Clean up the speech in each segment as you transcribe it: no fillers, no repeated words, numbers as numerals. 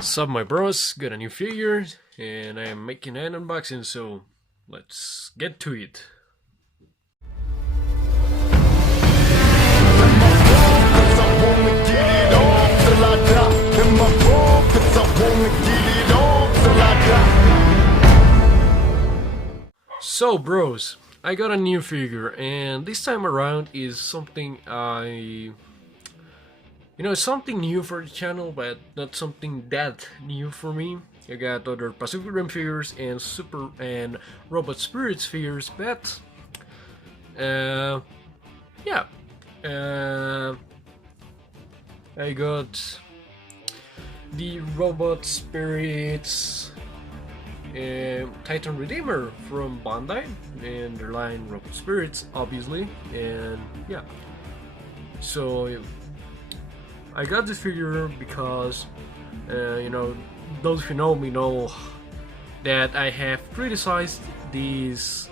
Sup my bros, got a new figure and I am making an unboxing, so let's get to it. So bros, I got a new figure and this time around is something something new for the channel, but not something that new for me. I got other Pacific Rim figures and Super and Robot Spirits figures, but yeah, I got the Robot Spirits Titan Redeemer from Bandai and their line Robot Spirits, obviously, and yeah, so I got this figure because, those who know me know that I have criticized this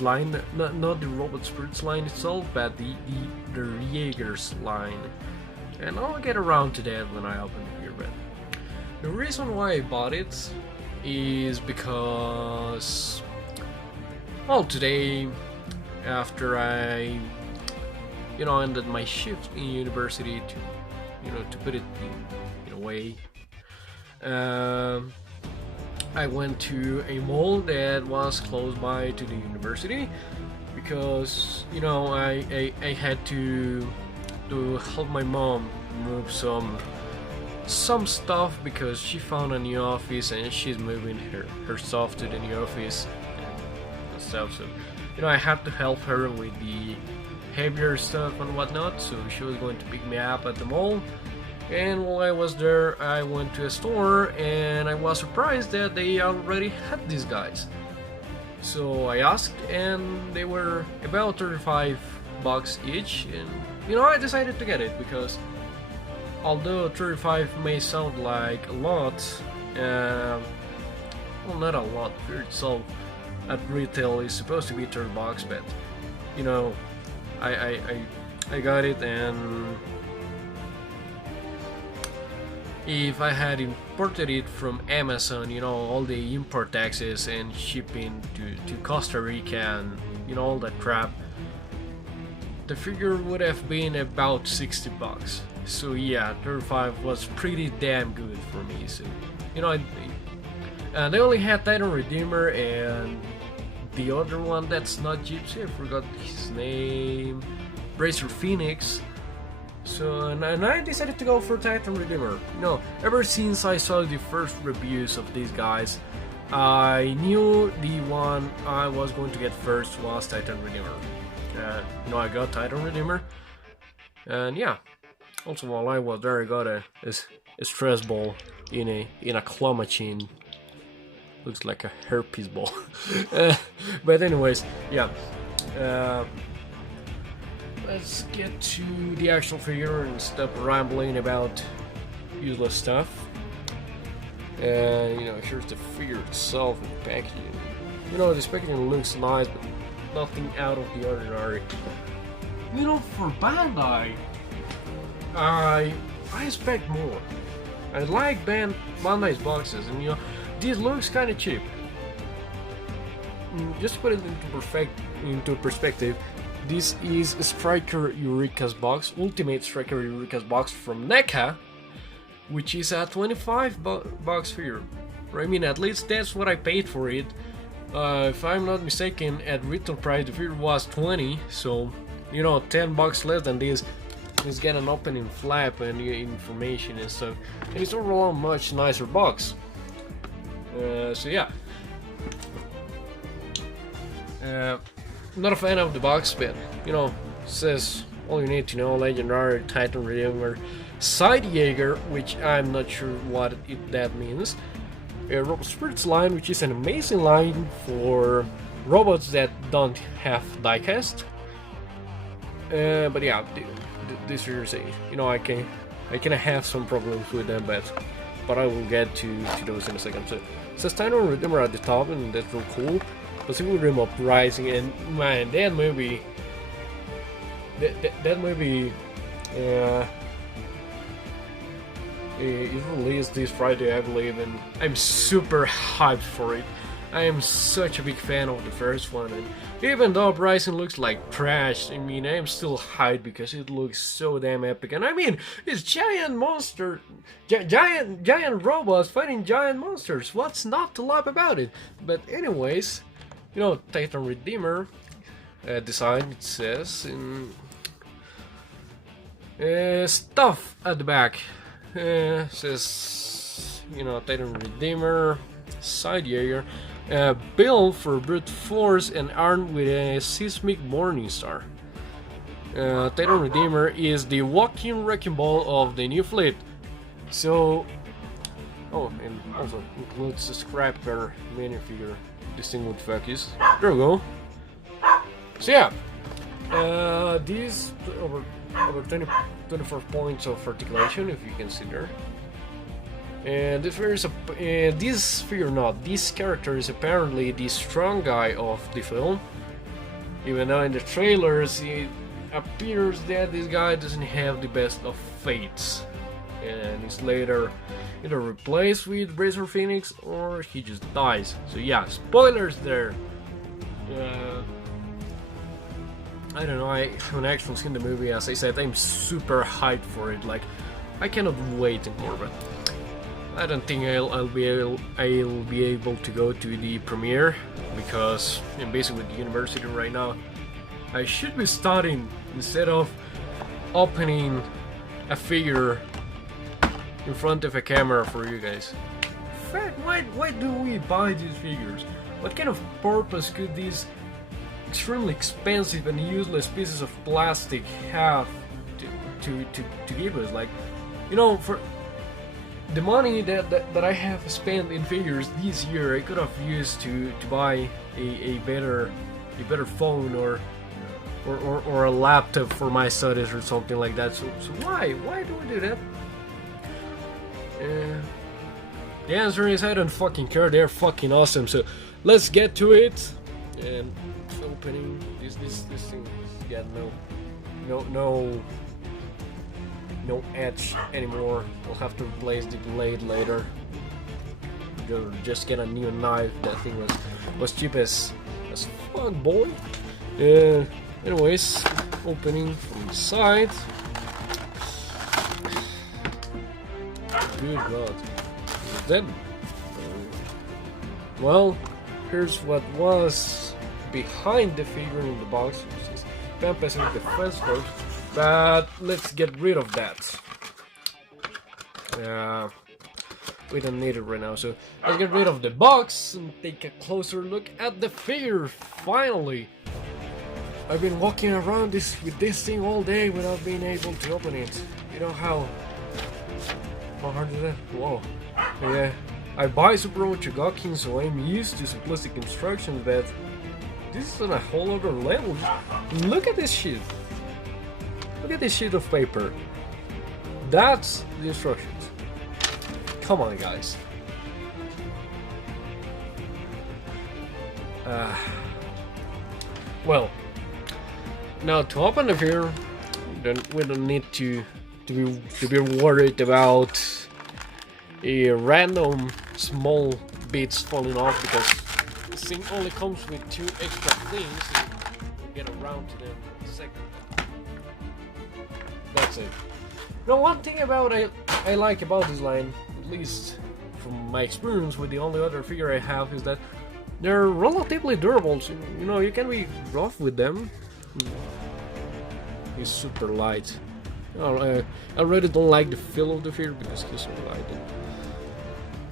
line, not the Robot Spirits line itself, but the Jaeger's line, and I'll get around to that when I open the figure. But the reason why I bought it is because, well, today after I ended my shift in university to put it in a way, I went to a mall that was close by to the university because I had to help my mom move some stuff because she found a new office and she's moving her stuff to the new office and stuff. So I had to help her with the heavier stuff and whatnot, so she was going to pick me up at the mall, and while I was there I went to a store and I was surprised that they already had these guys. So I asked and they were about 35 bucks each, and I decided to get it because although 35 may sound like a lot, well, not a lot for itself, at retail is supposed to be 30 bucks, but I got it, and if I had imported it from Amazon, all the import taxes and shipping to Costa Rica and all that crap, the figure would have been about 60 bucks. So yeah, 35 was pretty damn good for me. So they only had Titan Redeemer and the other one that's not Gypsy, I forgot his name, Bracer Phoenix. So and I decided to go for Titan Redeemer. Ever since I saw the first reviews of these guys, I knew the one I was going to get first was Titan Redeemer. I got Titan Redeemer, and yeah. Also, while I was there, I got a stress ball in a claw machine. Looks like a herpes ball. But anyways, yeah. Let's get to the actual figure and stop rambling about useless stuff. Here's the figure itself and packaging. This packaging looks nice, but nothing out of the ordinary. For Bandai, I expect more. I like Bandai's boxes, and this looks kind of cheap. Just to put it into perspective, this is Striker Eureka's box, Ultimate Striker Eureka's box from NECA, which is a 25 bucks figure. I mean, at least that's what I paid for it. If I'm not mistaken, at retail price the figure was 20, so 10 bucks less than this. It's got an opening flap and information and stuff, and it's overall a much nicer box. So yeah, not a fan of the box, but says all you need to know: legendary Titan Redeemer Side Jaeger, which I'm not sure what that means. Robot Spirits line, which is an amazing line for robots that don't have diecast. But yeah, this figure is I can have some problems with them, but I will get to those in a second. So it says Titan Redeemer at the top, and that's real cool. Pacific Rim Uprising, and man, that movie It released this Friday, I believe, and I'm super hyped for it. I am such a big fan of the first one, and even though Bryson looks like trash, I mean, I am still hyped because it looks so damn epic. And I mean, it's giant monster, giant robots fighting giant monsters. What's not to love about it? But anyways, you know, Titan Redeemer design, it says in stuff at the back. Says, you know, Titan Redeemer, Side Jaeger, built for brute force and armed with a seismic morning star. Titan Redeemer is the walking wrecking ball of the new fleet. So, oh, and also includes a scrapper minifigure, distinguished focus. There we go. So yeah, these over 24 points of articulation, if you consider. And this this character is apparently the strong guy of the film. Even though in the trailers it appears that this guy doesn't have the best of fates, and is later either replaced with Razor Phoenix or he just dies. So yeah, spoilers there. I don't know, I haven't actually seen the movie. As I said, I'm super hyped for it. Like, I cannot wait anymore. But I don't think I'll be able to go to the premiere because I'm busy with the university right now. I should be studying instead of opening a figure in front of a camera for you guys. In fact, why do we buy these figures? What kind of purpose could these extremely expensive and useless pieces of plastic have to give us? Like, you know, for the money that I have spent in figures this year, I could have used to buy a better phone or a laptop for my studies or something like that. So why do we do that? The answer is I don't fucking care. They're fucking awesome. So let's get to it. And opening this thing has got no edge anymore. I'll have to replace the blade later. Just get a new knife. That thing was cheap as fuck, boy. Anyways, opening from the side. Good God, is that? Well, here's what was behind the figure in the box, which is passing the first course, but let's get rid of that. We don't need it right now, so let's get rid of the box and take a closer look at the figure. Finally, I've been walking around with this thing all day without being able to open it. You know how hard is that? Whoa. Yeah, I buy Super Ochogokin, so I'm used to simplistic instructions, but this is on a whole other level. Look at this shit. Look at this sheet of paper. That's the instructions. Come on, guys. Well, now to open the figure, we don't need to be worried about a random small bits falling off, because this thing only comes with 2 extra things, and we'll get around to them in a second. That's it. Now, one thing I like about this line, at least from my experience with the only other figure I have, is that they're relatively durable. So, you know, you can be rough with them. He's super light. I really don't like the feel of the figure because he's so light.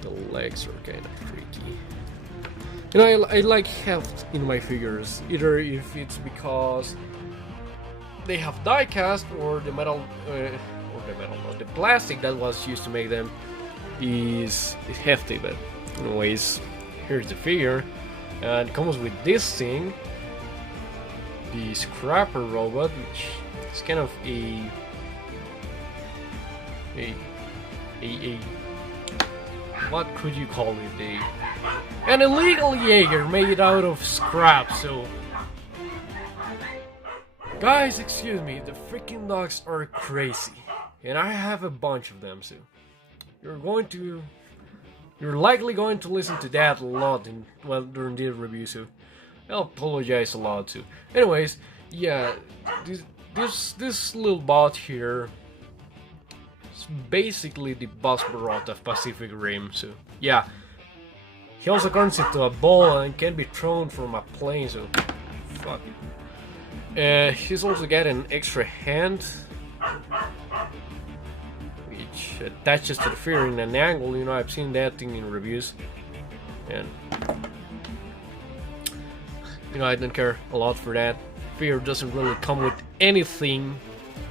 The legs are kind of tricky. You know, I like heft in my figures, either if it's because they have die cast or the the plastic that was used to make them is hefty. But anyways, here's the figure, and it comes with this thing, the Scrapper robot, which is kind of a what could you call it? An illegal Jaeger made out of scrap. So, guys, excuse me, the freaking dogs are crazy, and I have a bunch of them. So, you're likely going to listen to that a lot during the review, so I'll apologize a lot too. Anyways, yeah, this little bot here is basically the boss Barot of Pacific Rim. So yeah, he also turns into a ball and can be thrown from a plane. So fuck. He's also got an extra hand, which attaches to the fear in an angle. You know, I've seen that thing in reviews, and you know, I don't care a lot for that. Fear doesn't really come with anything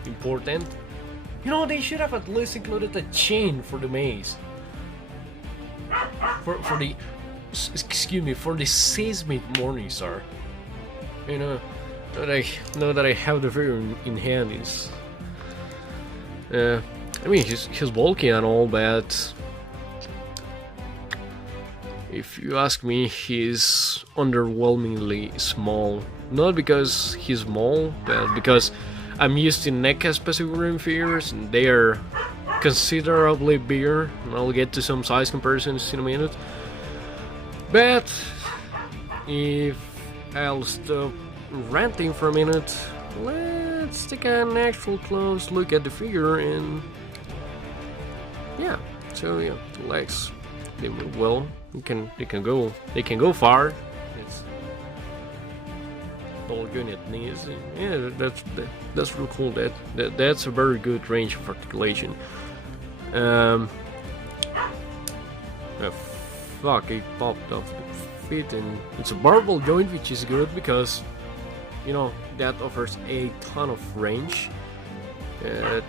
important. You know, they should have at least included a chain for the maze. For the seismic Morningstar. You know, now that I have the fear in hand is. I mean, he's bulky and all, but if you ask me, he's underwhelmingly small. Not because he's small, but because I'm used to NECA Pacific Rim figures, and they are considerably bigger. And I'll get to some size comparisons in a minute. But if I'll stop ranting for a minute, let's take an actual close look at the figure. And yeah, so yeah, the legs, they move well. They can go far. It's all unit knees. Yeah, that's real cool. That's a very good range of articulation. Fuck, it popped off the feet, and it's a barbell joint, which is good because you know that offers a ton of range. It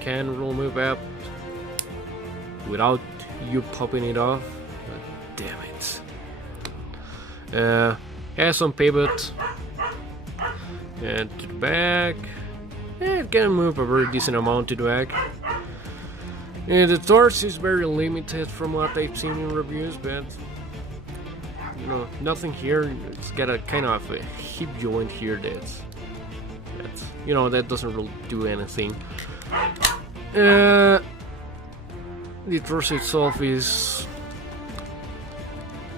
can roll move up without you popping it off. Damn it. Has some pivot, and to the back. It can move a very decent amount to the back. And the torso is very limited from what I've seen in reviews, but you know, nothing here. It's got a kind of a hip joint here that's you know, that doesn't really do anything. The torso itself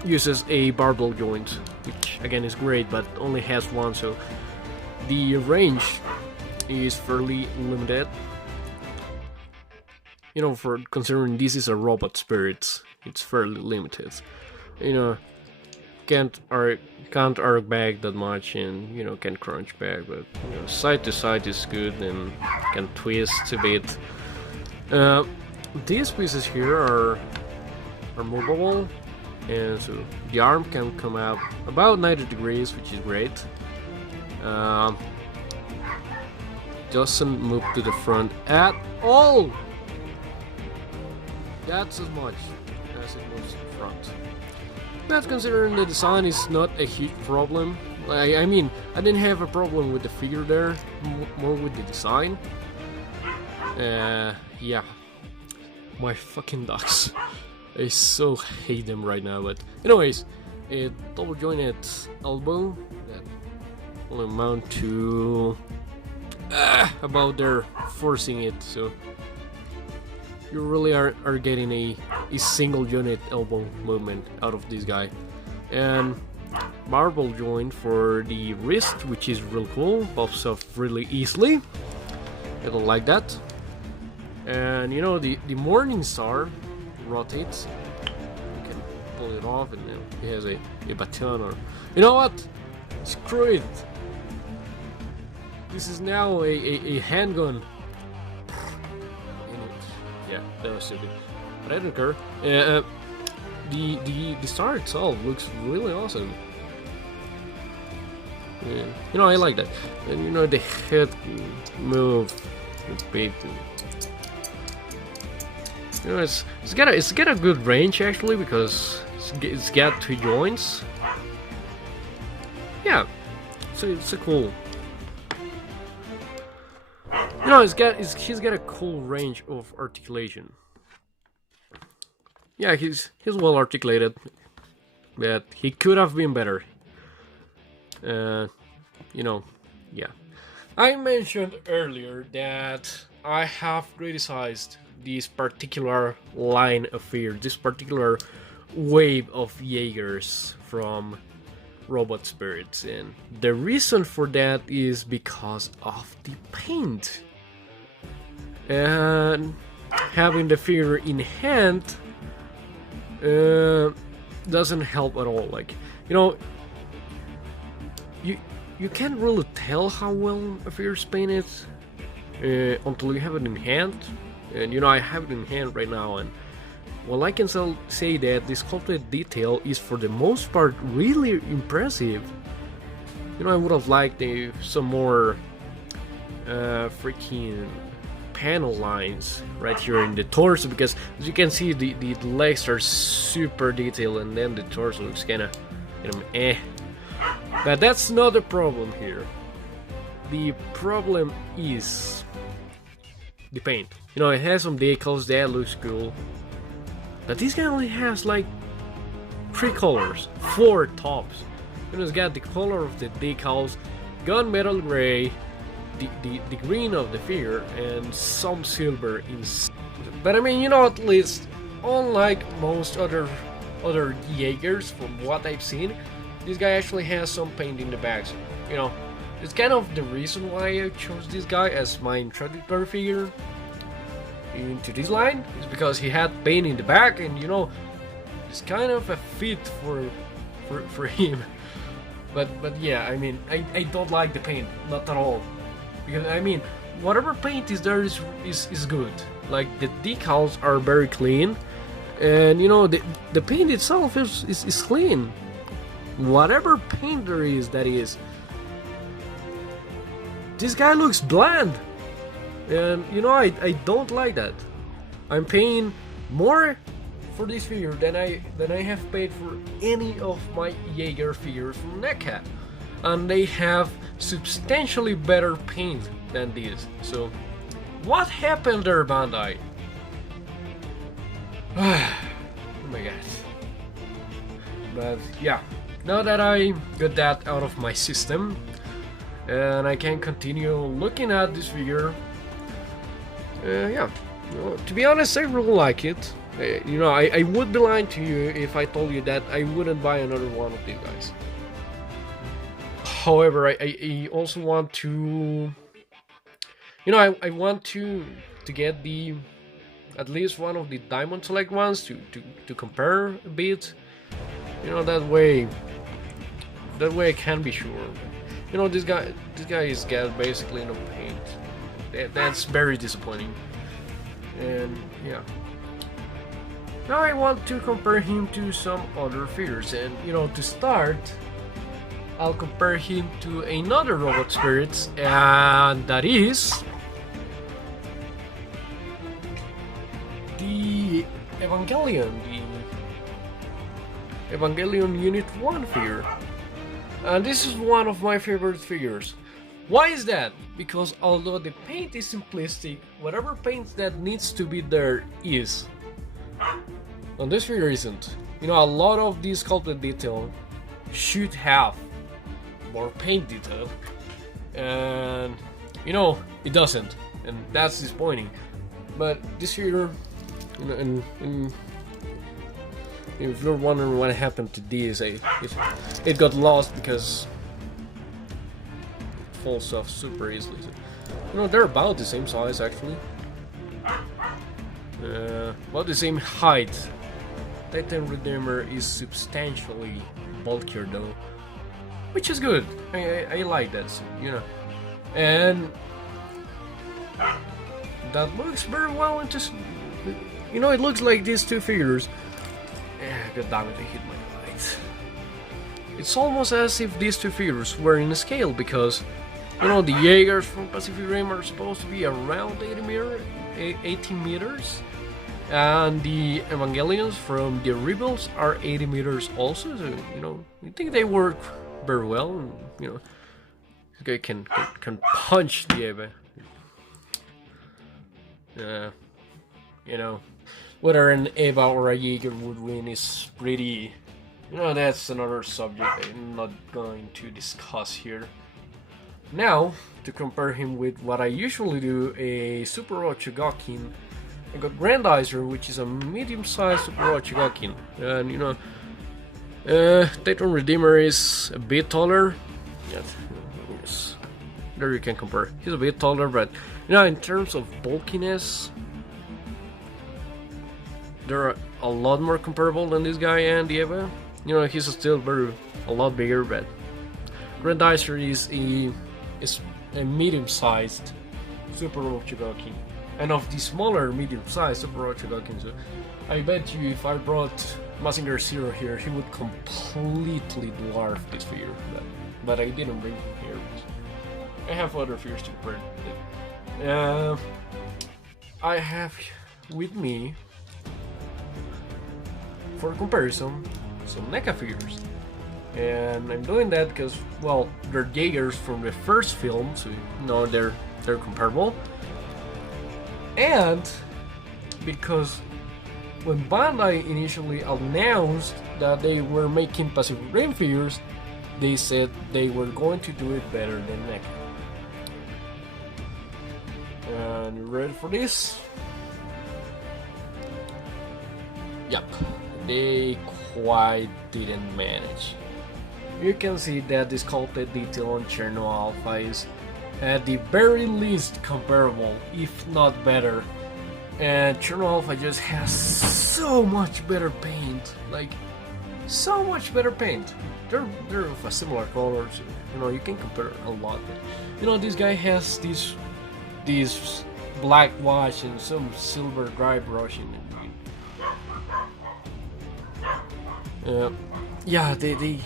uses a barbell joint, which again is great, but only has one, so the range is fairly limited. You know, for considering this is a robot spirit, it's fairly limited. You know, can't arc back that much, and you know, can't crunch back, but you know, side to side is good and can twist a bit. These pieces here are movable, and so the arm can come out about 90 degrees, which is great. Doesn't move to the front at all. That's as much as it moves to the front. But considering the design is not a huge problem. I mean, I didn't have a problem with the figure there, more with the design. Yeah. My fucking dogs. I so hate them right now, but anyways, a double jointed elbow that will amount to about there forcing it, so you really are getting a single unit elbow movement out of this guy. And barbell joint for the wrist, which is real cool, pops off really easily. I don't like that. And you know, the Morningstar rotates. You can pull it off, and it has a baton, or you know what? Screw it. This is now a handgun. Yeah, that was stupid, but I don't care. The star itself looks really awesome. Yeah, you know, I like that. And you know, the head move a bit. You know, it's got a good range actually, because it's got two joints. Yeah, so it's a cool. You know, he's got a cool range of articulation. Yeah, he's well articulated, but he could have been better. You know, yeah. I mentioned earlier that I have criticized this particular line of fear, this particular wave of Jaegers from Robot Spirits, and the reason for that is because of the paint. And having the figure in hand doesn't help at all. Like, you know, you can't really tell how well a figure is painted until you have it in hand. And you know, I have it in hand right now, and well, I can say that this sculpted detail is for the most part really impressive. You know, I would have liked some more freaking panel lines right here in the torso, because as you can see, the legs are super detailed, and then the torso looks kind of eh. But that's not the problem here. The problem is the paint. You know, it has some decals that looks cool, but this guy only has like 3 colors, 4 tops. You know, it's got the color of the decals, gunmetal gray, the green of the figure, and some silver in. But I mean, you know, at least unlike most other Jaegers, from what I've seen, this guy actually has some paint in the back. So, you know, it's kind of the reason why I chose this guy as my introductory figure into this line, is because he had paint in the back, and you know, it's kind of a fit for him. But yeah, I mean, I don't like the paint, not at all. Because I mean, whatever paint is there is good. Like, the decals are very clean, and you know, the paint itself is clean. Whatever paint there is, that is. This guy looks bland, and you know, I don't like that. I'm paying more for this figure than I have paid for any of my Jaeger figures from NetCat, and they have substantially better paint than this. So what happened there, Bandai? Oh my god. But yeah, now that I got that out of my system, and I can continue looking at this figure, yeah, you know, to be honest, I really like it. You know, I would be lying to you if I told you that I wouldn't buy another one of these guys. However, I also want to, you know, I want to get at least one of the Diamond Select ones to compare a bit. You know, that way I can be sure. You know, this guy is got basically no paint. That's very disappointing. And yeah, now I want to compare him to some other figures, and you know, to start, I'll compare him to another Robot Spirits, and that is the Evangelion Unit 1 figure. And this is one of my favorite figures. Why is that? Because although the paint is simplistic, whatever paint that needs to be there is. And this figure isn't. You know, a lot of this sculpted detail should have more paint detail, and you know, it doesn't, and that's disappointing. But this figure, you know, and if you're wondering what happened to this, it got lost because it falls off super easily. So, you know, they're about the same size actually, about the same height. Titan Redeemer is substantially bulkier though, which is good. I like that, you know, and that looks very well into. You know, it looks like these two figures. God damn it, I hit my light. It's almost as if these two figures were in scale, because you know, the Jaegers from Pacific Rim are supposed to be around 18 meters, and the Evangelions from the Rebels are 80 meters also. So you know, I think they work very well. And, you know, this guy can punch the Eva. You know, whether an Eva or a Jaeger would win is pretty, you know, that's another subject I'm not going to discuss here. Now, to compare him with what I usually do, a Super Ochogokin I got Grandizer, which is a medium-sized Super Chigakin, and you know, Titan Redeemer is a bit taller. Yes, there you can compare. He's a bit taller, but you know, in terms of bulkiness, they're a lot more comparable than this guy and the Eva. You know, he's still a lot bigger, but Grandizer is a medium-sized Super Orochigakin, and of the smaller medium-sized Super Orochigakin. So I bet you if I brought Mazinger Zero here, he would completely dwarf this figure. But I didn't bring him here. I have other figures to compare. I have with me, for comparison, some NECA figures. And I'm doing that because, well, they're Jaegers from the first film, so you know they're comparable. And because when Bandai initially announced that they were making Pacific Rim figures, they said they were going to do it better than NECA. And you ready for this? Yep, they quite didn't manage. You can see that the sculpted detail on Cherno Alpha is at the very least comparable, if not better. And Cherno Alpha just has so much better paint, like so much better paint. They're of a similar color, so you know you can compare a lot. But, you know, this guy has these black wash and some silver dry brushing. Yeah, they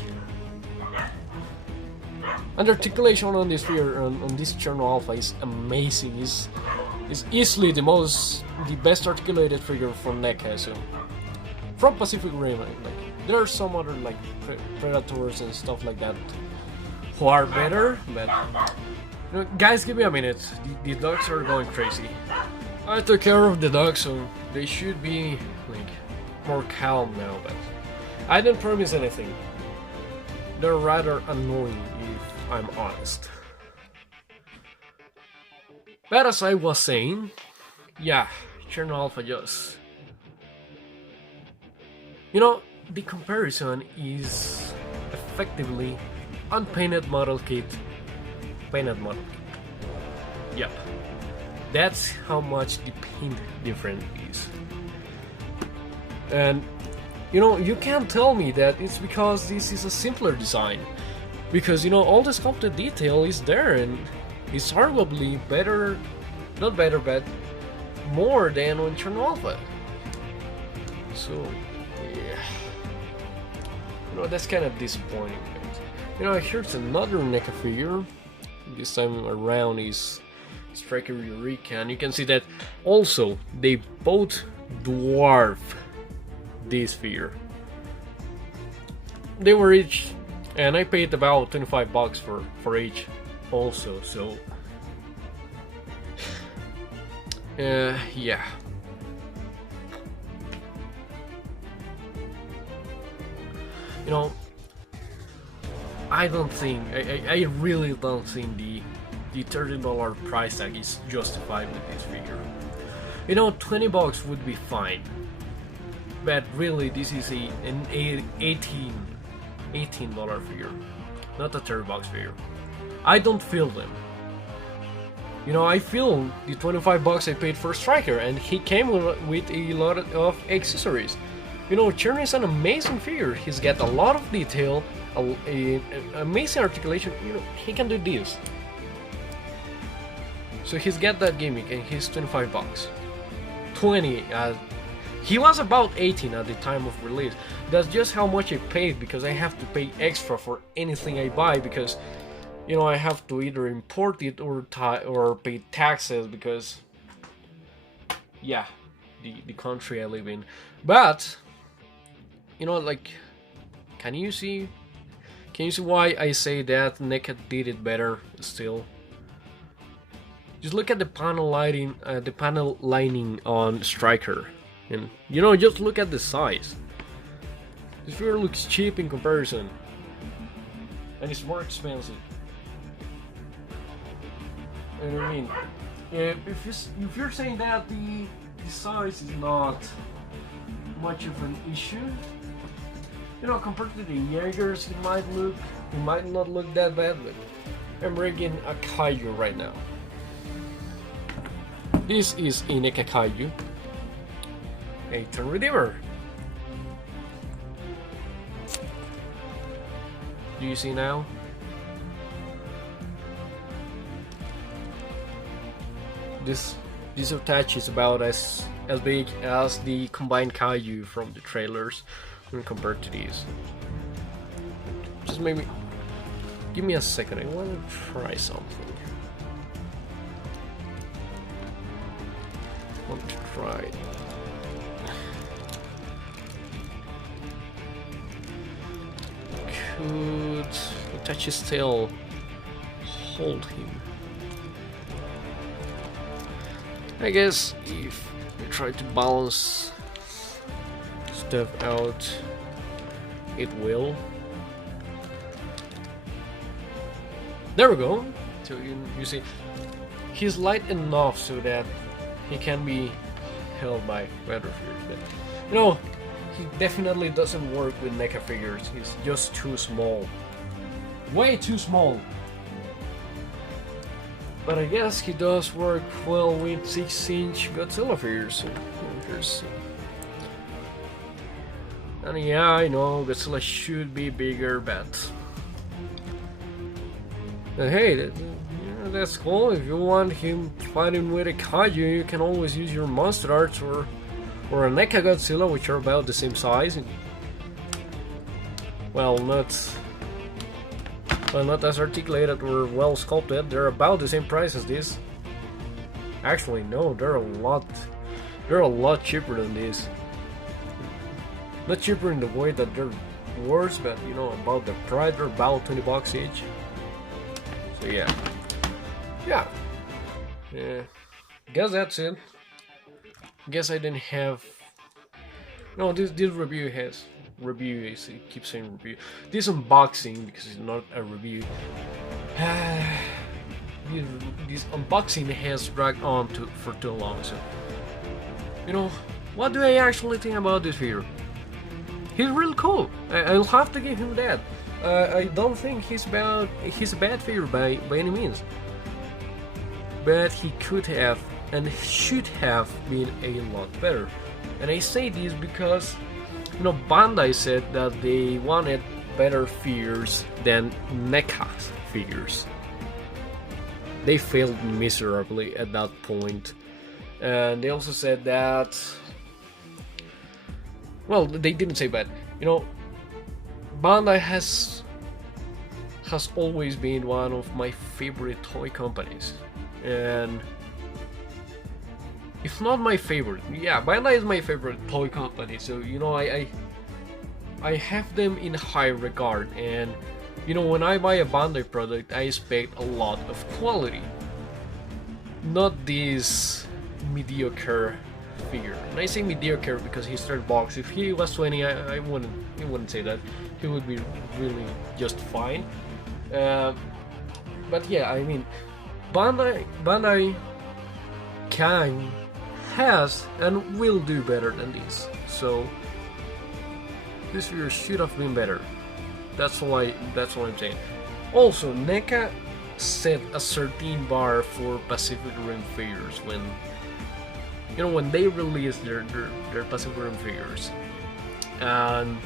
and the articulation on this figure, on this Cherno Alpha, is amazing. Is easily the best articulated figure from NECA. So from Pacific Rim, like there are some other like Predators and stuff like that who are better, but you know, guys, give me a minute. The dogs are going crazy. I took care of the dogs, so they should be like more calm now. But I didn't promise anything. They're rather annoying, if I'm honest. But as I was saying, yeah, Cherno Alpha just... You know, the comparison is effectively unpainted model kit, painted model kit. Yep. That's how much the paint difference is. And you know, you can't tell me that it's because this is a simpler design. Because, you know, all the sculpted detail is there and it's arguably better, not better, but more than on Cherno Alpha. So, yeah. You know, that's kind of disappointing. But, you know, here's another NECA figure. This time around is Striker Eureka, and you can see that also they both dwarf this figure. They were each, and I paid about $25 for each also, so yeah. You know, I don't think, I really don't think the $30 price tag is justified with this figure. You know, $20 would be fine. But really, this is an $18 figure, not a $30 figure. I don't feel them. You know, I feel the $25 I paid for Striker, and he came with a lot of accessories. You know, Cherno is an amazing figure. He's got a lot of detail, an amazing articulation. You know, he can do this. So he's got that gimmick, and he's $25. 20. He was about 18 at the time of release. That's just how much I paid, because I have to pay extra for anything I buy, because you know I have to either import it or pay taxes, because yeah, the country I live in. But you know, like, can you see why I say that NECA did it better still? Just look at the panel lining on Striker. And you know, just look at the size. This figure looks cheap in comparison, and it's more expensive. And I mean, if you're saying that the size is not much of an issue. You know, compared to the Jaegers, he might not look that bad, but I'm bringing a Kaiju right now. This is a NECA Kaiju, a Turn Redeemer. Do you see now? This attach is about as big as the combined Kaiju from the trailers when compared to these. Just maybe give me a second, I want to try something. I want to try. Could Itachi still hold him? I guess if we try to balance stuff out, it will. There we go. So you see, he's light enough so that he can be held by weather figures. But you know, he definitely doesn't work with NECA figures. He's just too small, way too small. But I guess he does work well with 6-inch Godzilla figures. So, and yeah, I know Godzilla should be bigger, but hey, that's cool. If you want him fighting with a Kaiju, you can always use your Monster Arts or a NECA Godzilla, which are about the same size. Well, not as articulated or well sculpted. They're about the same price as this. Actually, no, they're a lot cheaper than this. Not cheaper in the way that they're worse, but you know, about the price, they're about $20 each. So yeah. Guess that's it. Guess I didn't have. No, this review has. Review is, it keeps saying review. This unboxing, because it's not a review. This unboxing has dragged on for too long. So, you know, what do I actually think about this figure? He's really cool. I'll have to give him that. I don't think he's a bad figure by any means. But he could have and should have been a lot better. And I say this because, you know, Bandai said that they wanted better figures than NECA figures. They failed miserably at that point. And they also said that, well, they didn't say bad. You know, Bandai has always been one of my favorite toy companies. And if not my favorite, yeah, Bandai is my favorite toy company. So, you know, I have them in high regard. And, you know, when I buy a Bandai product, I expect a lot of quality. Not this mediocre figure. And I say mediocre because he's third box. If he was 20, I wouldn't say that. He would be really just fine. But yeah, I mean, Bandai can, has, and will do better than this. So this figure should have been better. That's what I'm saying. Also, NECA set a certain bar for Pacific Rim figures when, you know, when they released their Pacific Rim figures, and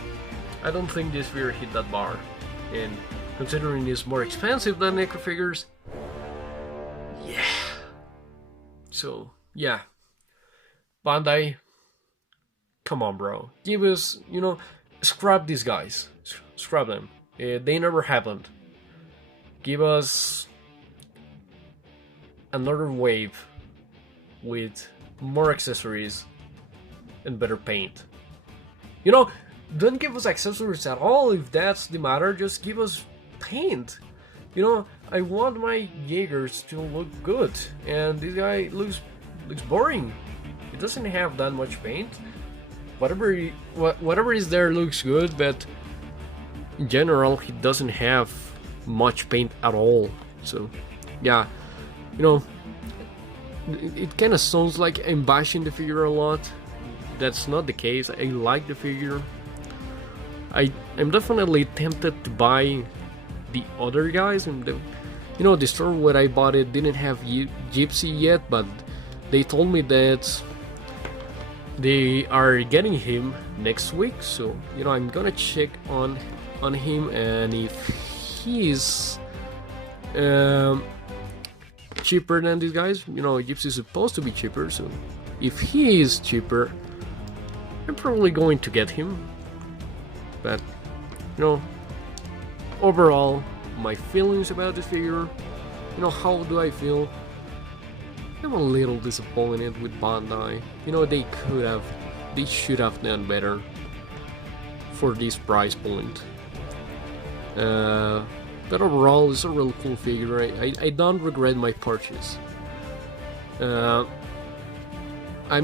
I don't think this figure hit that bar. And considering it's more expensive than NECA figures, yeah. So yeah, Bandai, come on, bro, give us, you know, scrap these guys, scrap them. They never happened. Give us another wave with more accessories and better paint. You know, don't give us accessories at all if that's the matter. Just give us paint. You know, I want my Jaegers to look good, and this guy looks boring. He doesn't have that much paint. Whatever is there looks good, but in general, he doesn't have much paint at all. So, yeah, you know, it kind of sounds like I'm bashing the figure a lot. That's not the case. I like the figure. I'm definitely tempted to buy the other guys, and the store where I bought it didn't have Gypsy yet, but they told me that they are getting him next week, so I'm gonna check on him, and if he's cheaper than these guys, Gypsy is supposed to be cheaper, so if he is cheaper, I'm probably going to get him. But overall, my feelings about this figure, how do I feel? I'm a little disappointed with Bandai. They should have done better for this price point. But overall, it's a really cool figure. I don't regret my purchase. I'm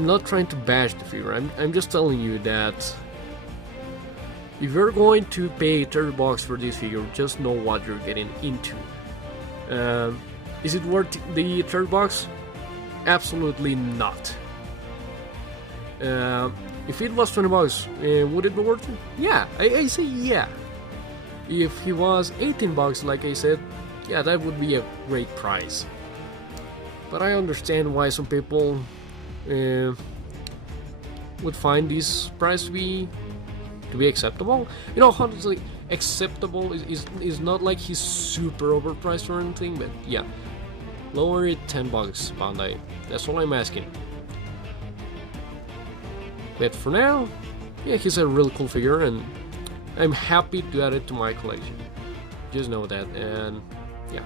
not trying to bash the figure. I'm just telling you that if you're going to pay $30 for this figure, just know what you're getting into. Is it worth the $30? Absolutely not. If it was $20, would it be worth it? Yeah, I say yeah. If he was $18, like I said, yeah, that would be a great price. But I understand why some people would find this price to be acceptable. Honestly, acceptable is not like he's super overpriced or anything, but yeah, lower it $10, Bandai. That's all I'm asking. But for now, yeah, he's a really cool figure, and I'm happy to add it to my collection. Just know that, and yeah,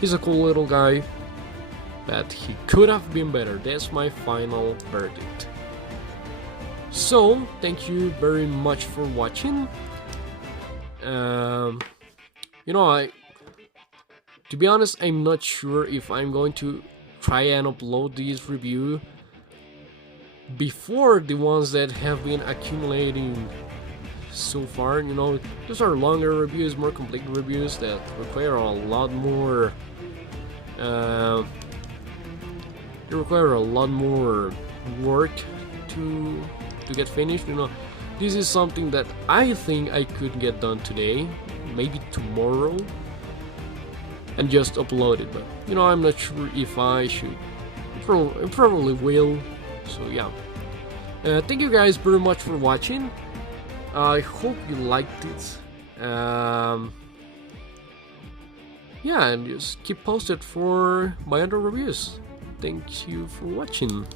he's a cool little guy, but he could have been better. That's my final verdict. So, thank you very much for watching. To be honest, I'm not sure if I'm going to try and upload this review before the ones that have been accumulating so far. Those are longer reviews, more complete reviews that require a lot more. They require a lot more work to get finished. This is something that I think I could get done today, maybe tomorrow, and just upload it. But I'm not sure if I should. I probably will. So yeah. Thank you guys very much for watching. I hope you liked it. Yeah, and just keep posted for my other reviews. Thank you for watching.